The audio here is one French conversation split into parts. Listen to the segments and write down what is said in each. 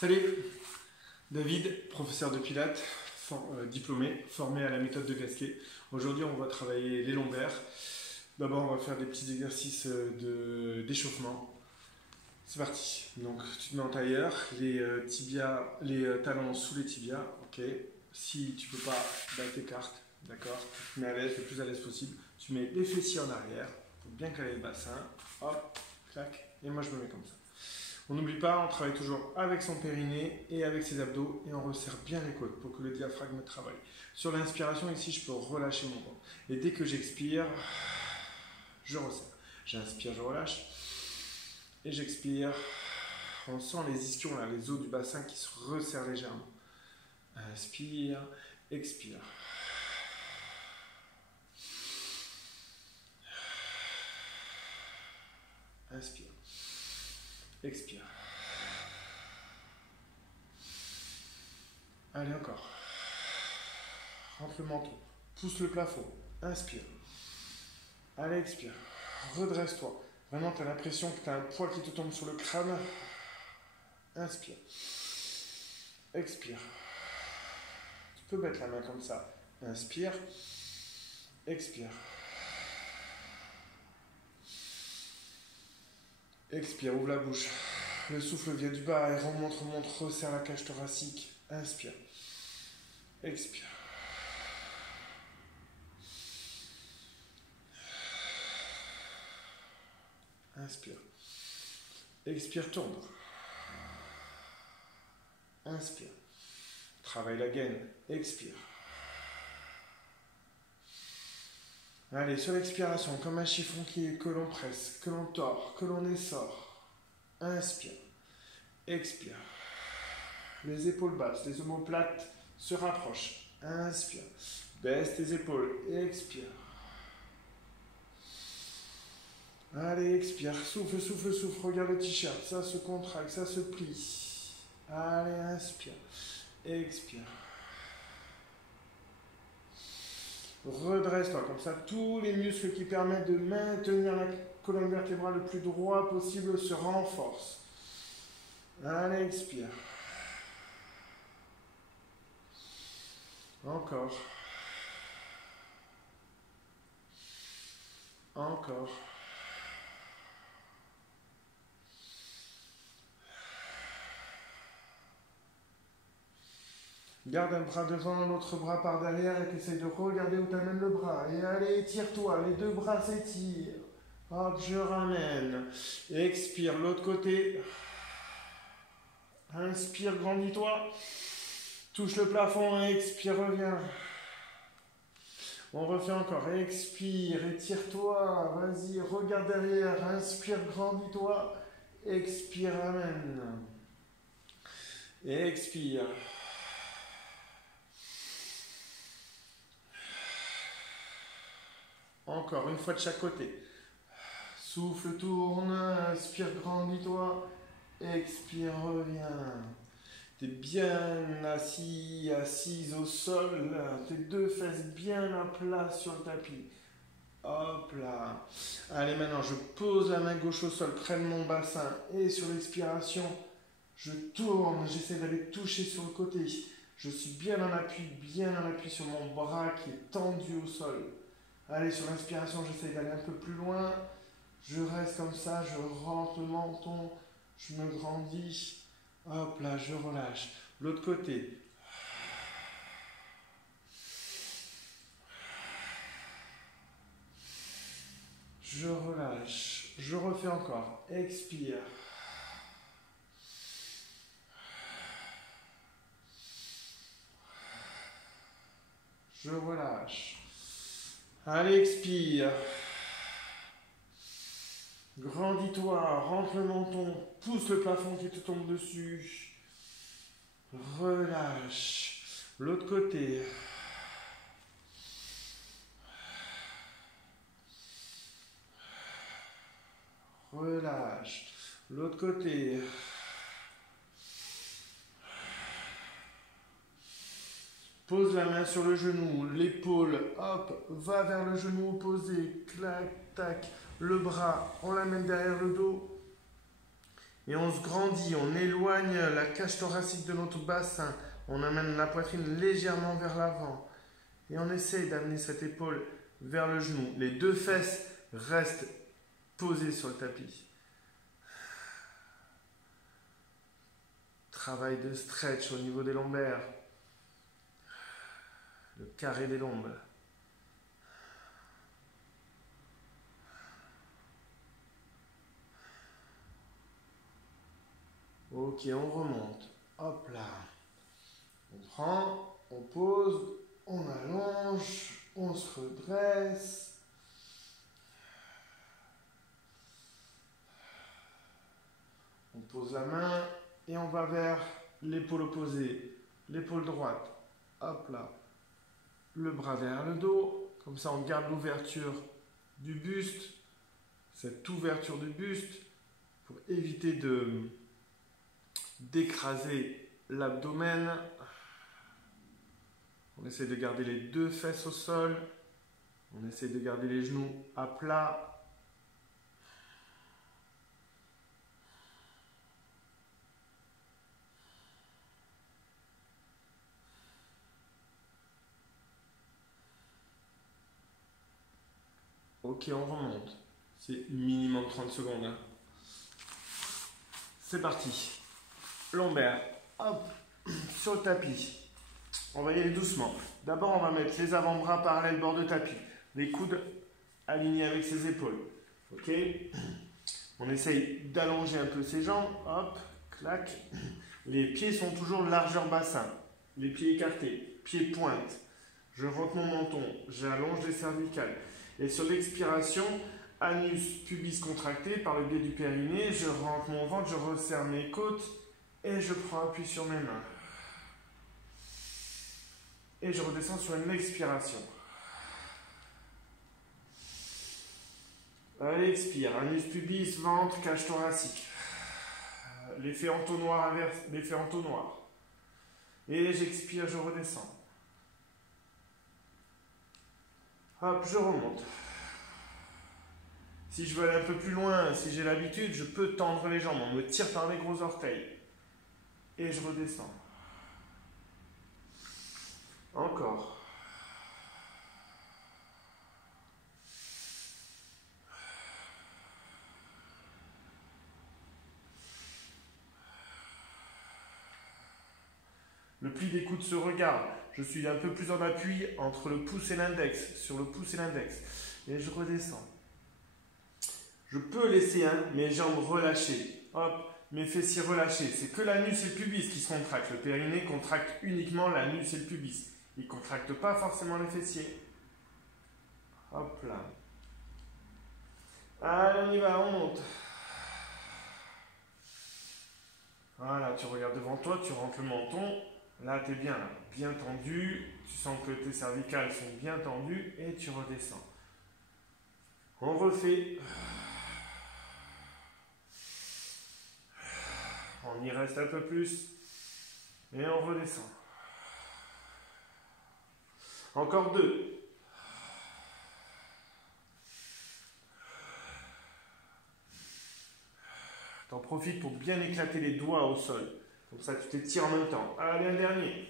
Salut, David, professeur de pilates, diplômé, formé à la méthode de Gasquet. Aujourd'hui, on va travailler les lombaires. D'abord, on va faire des petits exercices d'échauffement. C'est parti. Donc, tu te mets en tailleur, les talons sous les tibias, ok. Si tu peux pas, bah, t'écartes, d'accord. Tu te mets à l'aise, le plus à l'aise possible. Tu mets les fessiers en arrière, pour bien caler le bassin. Hop, clac, et moi je me mets comme ça. On n'oublie pas, on travaille toujours avec son périnée et avec ses abdos et on resserre bien les côtes pour que le diaphragme travaille. Sur l'inspiration, ici, je peux relâcher mon ventre. Et dès que j'expire, je resserre. J'inspire, je relâche. Et j'expire. On sent les ischions, là, les os du bassin qui se resserrent légèrement. Inspire, expire. Inspire. Expire. Allez, encore. Rentre le menton. Pousse le plafond. Inspire. Allez, expire. Redresse-toi. Vraiment, tu as l'impression que tu as un poids qui te tombe sur le crâne. Inspire. Expire. Tu peux mettre la main comme ça. Inspire. Expire. Expire, ouvre la bouche. Le souffle vient du bas et remonte, resserre la cage thoracique. Inspire. Expire. Inspire. Expire, tourne. Inspire. Travaille la gaine. Expire. Allez, sur l'expiration, comme un chiffon que l'on presse, que l'on tord, que l'on essore. Inspire. Expire. Les épaules basses, les omoplates se rapprochent. Inspire. Baisse tes épaules. Expire. Allez, expire. Souffle, souffle, souffle. Regarde le t-shirt. Ça se contracte, ça se plie. Allez, inspire. Expire. Redresse-toi. Comme ça, tous les muscles qui permettent de maintenir la colonne vertébrale le plus droit possible se renforcent. Allez, expire. Encore. Encore. Garde un bras devant, l'autre bras par derrière et essaye de regarder où t'amène le bras. Et allez, étire-toi, les deux bras s'étirent. Hop, je ramène. Expire, l'autre côté. Inspire, grandis-toi. Touche le plafond, expire, reviens. On refait encore. Expire, étire-toi. Vas-y, regarde derrière. Inspire, grandis-toi. Expire, ramène. Expire. Encore une fois de chaque côté. Souffle, tourne, inspire, grandis-toi. Expire, reviens. T'es bien assis, assise au sol. Tes deux fesses bien à plat sur le tapis. Hop là. Allez, maintenant, je pose la main gauche au sol près de mon bassin. Et sur l'expiration, je tourne. J'essaie d'aller toucher sur le côté. Je suis bien en appui sur mon bras qui est tendu au sol. Allez, sur l'inspiration, j'essaie d'aller un peu plus loin. Je reste comme ça, je rentre le menton, je me grandis. Hop là, je relâche. L'autre côté. Je relâche. Je refais encore. Expire. Je relâche. Allez, expire. Grandis-toi, rentre le menton, pousse le plafond qui te tombe dessus. Relâche. L'autre côté. Relâche. L'autre côté. Pose la main sur le genou, l'épaule, hop, va vers le genou opposé, clac, tac, le bras, on l'amène derrière le dos. Et on se grandit, on éloigne la cage thoracique de notre bassin. On amène la poitrine légèrement vers l'avant. Et on essaye d'amener cette épaule vers le genou. Les deux fesses restent posées sur le tapis. Travail de stretch au niveau des lombaires. Le carré des lombes. Ok, on remonte. Hop là. On prend, on pose, on allonge, on se redresse. On pose la main et on va vers l'épaule opposée, l'épaule droite. Hop là. Le bras derrière le dos. Comme ça, on garde l'ouverture du buste. Cette ouverture du buste pour éviter d'écraser l'abdomen. On essaie de garder les deux fesses au sol. On essaie de garder les genoux à plat. Ok, on remonte. C'est minimum 30 secondes. Hein. C'est parti. Lombaire. Hop. Sur le tapis. On va y aller doucement. D'abord, on va mettre les avant-bras parallèles bord de tapis. Les coudes alignés avec ses épaules. Ok. On essaye d'allonger un peu ses jambes. Hop. Clac. Les pieds sont toujours largeur bassin. Les pieds écartés. Pieds pointe. Je rentre mon menton. J'allonge les cervicales. Et sur l'expiration, anus pubis contracté par le biais du périnée, je rentre mon ventre, je resserre mes côtes et je prends appui sur mes mains. Et je redescends sur une expiration. Allez, expire. Anus pubis, ventre, cage thoracique. L'effet entonnoir inverse, l'effet entonnoir. Et j'expire, je redescends. Hop, je remonte. Si je veux aller un peu plus loin, si j'ai l'habitude, je peux tendre les jambes. On me tire par les gros orteils. Et je redescends. Encore. Le pli des coudes se regarde. Je suis un peu plus en appui entre le pouce et l'index, sur le pouce et l'index. Et je redescends. Je peux laisser mes jambes relâchées. Hop, mes fessiers relâchés. C'est que l'anus et le pubis qui se contractent. Le périnée contracte uniquement l'anus et le pubis. Il ne contracte pas forcément les fessiers. Hop là. Allez, on y va, on monte. Voilà, tu regardes devant toi, tu rentres le menton. Là, tu es bien, là, bien tendu. Tu sens que tes cervicales sont bien tendues et tu redescends. On refait. On y reste un peu plus. Et on redescend. Encore 2. T'en profites pour bien éclater les doigts au sol. Comme ça, tu t'étires en même temps. Allez, un dernier.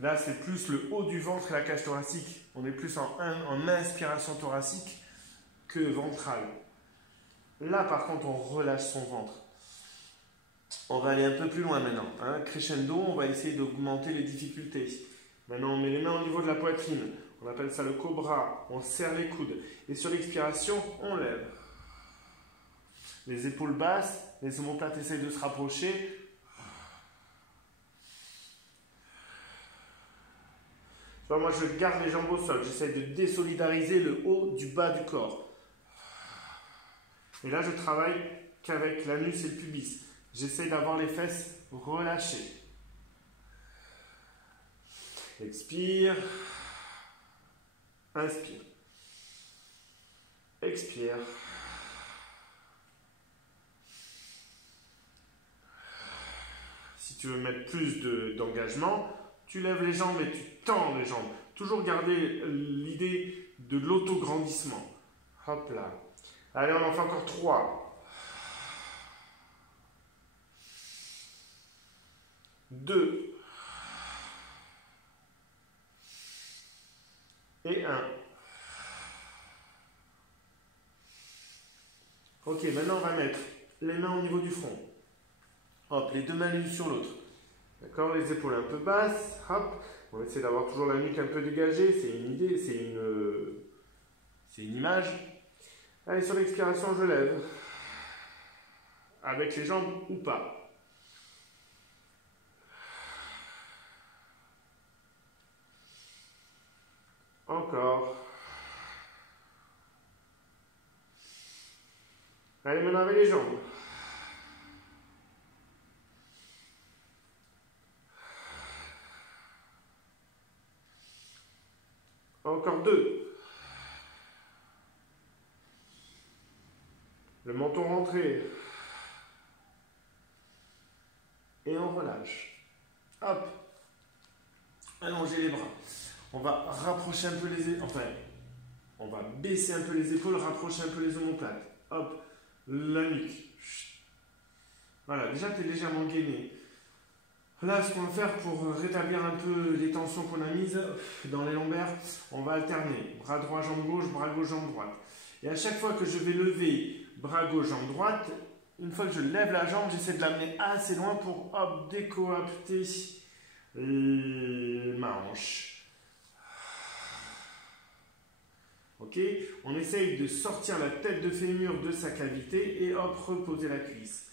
Là, c'est plus le haut du ventre et la cage thoracique. On est plus en inspiration thoracique que ventrale. Là, par contre, on relâche son ventre. On va aller un peu plus loin maintenant. Hein. Crescendo, on va essayer d'augmenter les difficultés. Maintenant, on met les mains au niveau de la poitrine. On appelle ça le cobra. On serre les coudes. Et sur l'expiration, on lève. Les épaules basses, les omoplates essayent de se rapprocher. Moi, je garde les jambes au sol. J'essaie de désolidariser le haut du bas du corps. Et là, je travaille qu'avec l'anus et le pubis. J'essaie d'avoir les fesses relâchées. Expire. Inspire. Expire. Si tu veux mettre plus d'engagement, tu lèves les jambes et tu tends les jambes. Toujours garder l'idée de l'autograndissement. Hop là. Allez, on en fait encore 3. 2. Et 1. Ok, maintenant on va mettre les mains au niveau du front. Hop, les deux mains l'une sur l'autre. D'accord, les épaules un peu basses. Hop, on va essayer d'avoir toujours la nuque un peu dégagée. C'est une idée, c'est une image. Allez, sur l'expiration, je lève. Avec les jambes ou pas. Encore. Allez, maintenant avec les jambes. Encore 2. Le menton rentré. Et on relâche. Hop. Allongez les bras. On va rapprocher un peu les épaules. Enfin, on va baisser un peu les épaules, rapprocher un peu les omoplates. Hop. La nuque. Voilà, déjà tu es légèrement gainé. Là, ce qu'on va faire pour rétablir un peu les tensions qu'on a mises dans les lombaires, on va alterner. Bras droit, jambe gauche, bras gauche, jambe droite. Et à chaque fois que je vais lever bras gauche, jambe droite, une fois que je lève la jambe, j'essaie de l'amener assez loin pour hop, décoapter ma hanche. Ok, on essaye de sortir la tête de fémur de sa cavité et hop, reposer la cuisse.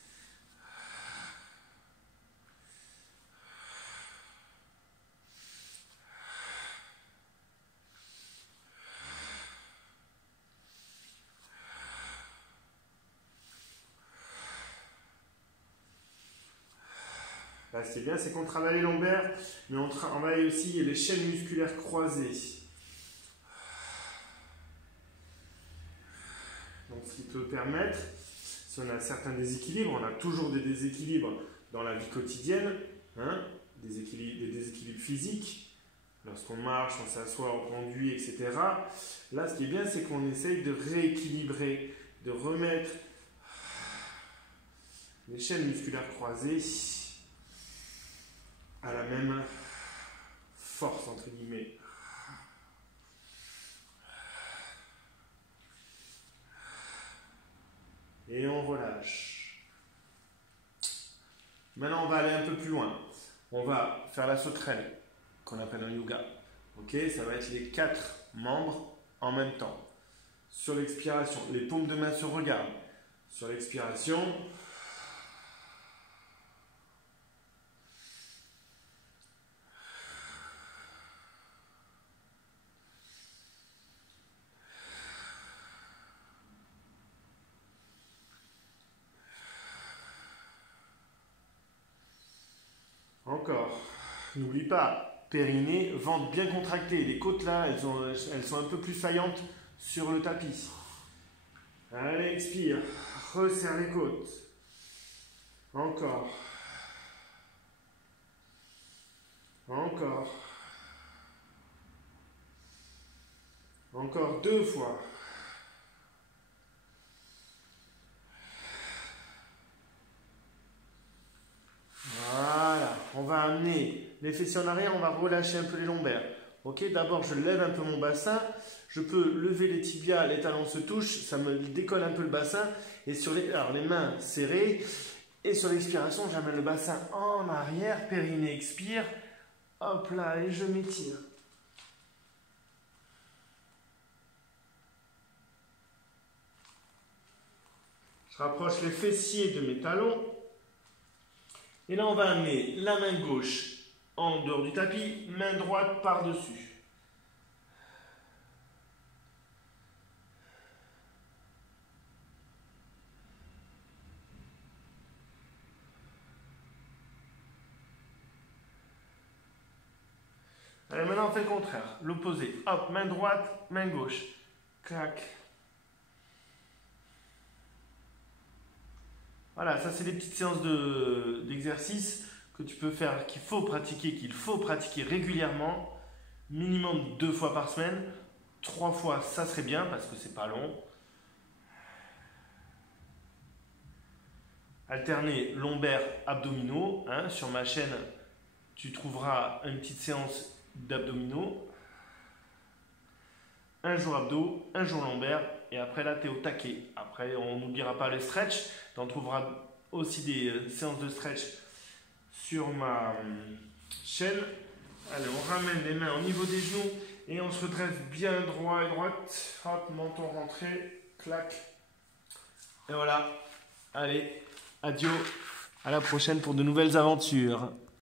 Là, ce qui est bien, c'est qu'on travaille les lombaires, mais on travaille aussi les chaînes musculaires croisées. Donc, ce qui peut permettre, si on a certains déséquilibres, on a toujours des déséquilibres dans la vie quotidienne, hein, des déséquilibres physiques, lorsqu'on marche, on s'assoit, on conduit, etc. Là, ce qui est bien, c'est qu'on essaye de rééquilibrer, de remettre les chaînes musculaires croisées à la même force, entre guillemets. Et on relâche. Maintenant, on va aller un peu plus loin. On va faire la sauterelle, qu'on appelle un yoga. Ok, ça va être les 4 membres en même temps. Sur l'expiration, les paumes de main se regardent. Sur l'expiration, encore. N'oublie pas, périnée, ventre bien contracté. Les côtes là, elles sont un peu plus saillantes sur le tapis. Allez, expire. Resserre les côtes. Encore. Encore. Encore 2 fois. Voilà. On va amener les fessiers en arrière, on va relâcher un peu les lombaires. Ok, d'abord je lève un peu mon bassin. Je peux lever les tibias, les talons se touchent, ça me décolle un peu le bassin. Et sur les mains serrées. Et sur l'expiration, j'amène le bassin en arrière, périnée expire. Hop là, et je m'étire. Je rapproche les fessiers de mes talons. Et là, on va amener la main gauche en dehors du tapis, main droite par-dessus. Allez, maintenant, on fait le contraire. L'opposé. Hop, main droite, main gauche. Clac. Voilà, ça c'est des petites séances d'exercice que tu peux faire, qu'il faut pratiquer régulièrement, minimum 2 fois par semaine. 3 fois, ça serait bien parce que c'est pas long. alterner lombaires, abdominaux. Hein. Sur ma chaîne, tu trouveras une petite séance d'abdominaux. Un jour abdos, un jour lombaire. Et après là, tu es au taquet. Après, on n'oubliera pas le stretch. Tu en trouveras aussi des séances de stretch sur ma chaîne. Allez, on ramène les mains au niveau des genoux et on se redresse bien droit et droite. Hop, menton rentré, clac. Et voilà. Allez, adieu. À la prochaine pour de nouvelles aventures.